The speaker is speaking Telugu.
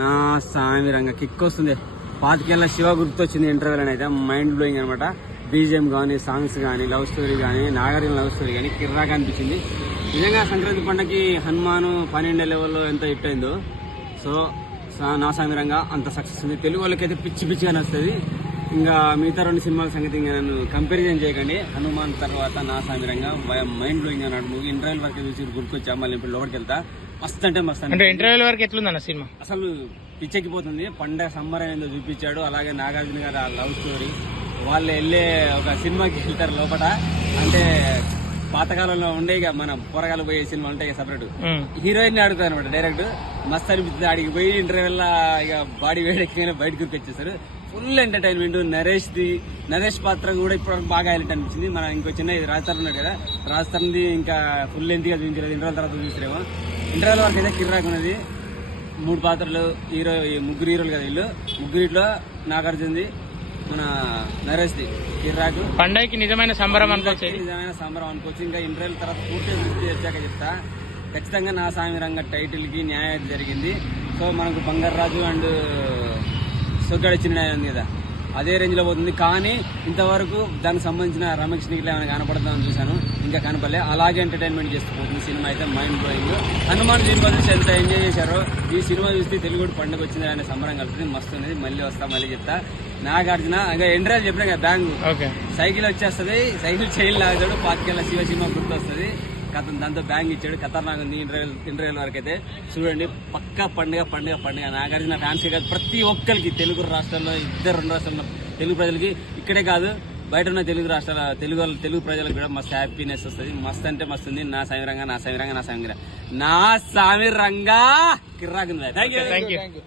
నా సామి రంగ కిక్ వస్తుంది. పాతికేళ్ల శివ గుర్తొచ్చింది ఇంటర్వ్యూలో అయితే. మైండ్ బ్లోయింగ్ అనమాట. బీజిఎం కానీ, సాంగ్స్ కానీ, లవ్ స్టోరీ కానీ, నాగార్జున లవ్ స్టోరీ కానీ కిర్రాగా అనిపించింది. నిజంగా సంక్రాంతి పండుగకి హనుమాను 12 లెవెల్లో ఎంత హిట్ అయిందో, సో నా సామి రంగ అంత సక్సెస్ ఉంది. తెలుగు వాళ్ళకైతే పిచ్చి పిచ్చిగా నచ్చుతుంది. ఇంకా మిగతా 2 సినిమాల సంగతి ఇంకా నన్ను కంపారిజన్ చేయకండి. హనుమాన్ తర్వాత నా సామి రంగ మైండ్ బ్లోయింగ్ అన్నాడు మూవీ. ఇంటర్వ్యూల వరకు చూసి గుర్తుకొచ్చా. మళ్ళీ ఇప్పుడు లోపలికి వెళ్తా. మస్త్ అంటే మస్త్ అంటే ఇంటర్వ్యూల వరకు ఎట్లుందన్న సినిమా? అసలు పిచ్చెక్కిపోతుంది. పండగ సమ్మర్ అనేది చూపించాడు. అలాగే నాగార్జున గారు ఆ లవ్ స్టోరీ, వాళ్ళు వెళ్ళే ఒక సినిమాకి వెళ్తారు లోపల. అంటే పాతకాలంలో ఉండే ఇక మన పొరగాలు పోయే సినిమా ఉంటాయి సపరేట్. హీరోయిన్ అడుగుతారు అనమాట డైరెక్ట్. మస్త్ అనిపిస్తుంది. ఆడికి పోయి ఇంటర్వ్యూల ఇక బాడీ వేడెక్కిన బయటకు వచ్చేసారు. Full entertainment. నరేష్ పాత్ర కూడా ఇప్పటివరకు బాగా హైలైట్ అనిపించింది. మన ఇంకో చిన్న ఇది రాజస్థాన్ ఉన్నాడు కదా, రాజస్థాన్ది ఇంకా ఫుల్ లెంత్గా చూపించలేదు. ఇంటర్వ్యూల తర్వాత చూసారేమో. ఇంటర్వ్యూల వరకు అయితే కిర్రాక్ ఉన్నది. 3 పాత్రలు, ముగ్గురు హీరోలు కదా వీళ్ళు. ముగ్గురిట్లో నాగార్జునది, మన నరేష్ది కిర్రాకు. పండగకి నిజమైన సంబరం అనుకోవచ్చు. నిజమైన సంబరం అనుకోవచ్చు. ఇంకా ఇంటర్వ్యూల తర్వాత పూర్తిగా దృష్టి వచ్చాక చెప్తా. ఖచ్చితంగా నా సామి రంగ టైటిల్ కి న్యాయం జరిగింది. సో మనకు బంగారాజు అండ్ సొగ్గడ చిన్న ఉంది కదా, అదే రేంజ్ లో పోతుంది. కానీ ఇంతవరకు దానికి సంబంధించిన రమేష్ నిఖిల్ ఏమైనా కనపడుతుందని చూశాను, ఇంకా కనపడలే. అలాగే ఎంటర్టైన్మెంట్ చేస్తుపోతుంది సినిమా అయితే. Mind blowing. హనుమాన్ సినిమా చూసి ఎంత ఎంజాయ్ చేశారో, ఈ సినిమా చూస్తే తెలుగు పండుగ వచ్చింది అనే సంబరం కలుగుతుంది. మస్తు ఉన్నది. మళ్ళీ వస్తా, మళ్ళీ చెప్తా. నాగార్జున ఇంకా ఎండ్రాలు చెప్పినా కదా, బ్యాంగ్ సైకిల్ వచ్చేస్తుంది. సైకిల్ చైన్ లాగాడు. 25 ఏళ్ల శివ సినిమా గుర్తు వస్తుంది. దాంతో బ్యాంగ్ ఇచ్చాడు. ఖతర్నాక్ ఉంది. ఇంటర్వ్యూల వరకు అయితే చూడండి. పక్కా పండుగ. నాగార్జున ఫ్యాన్స్ కాదు, ప్రతి ఒక్కరికి తెలుగు రాష్ట్రాల్లో 2 రాష్ట్రాల్లో తెలుగు ప్రజలకి, ఇక్కడే కాదు బయట ఉన్న తెలుగు రాష్ట్రాల తెలుగు ప్రజలకు కూడా మస్తు హ్యాపీనెస్ వస్తుంది. మస్తు అంటే మస్తు ఉంది. నా సామి రంగా కిర్రాకుంది. Thank you.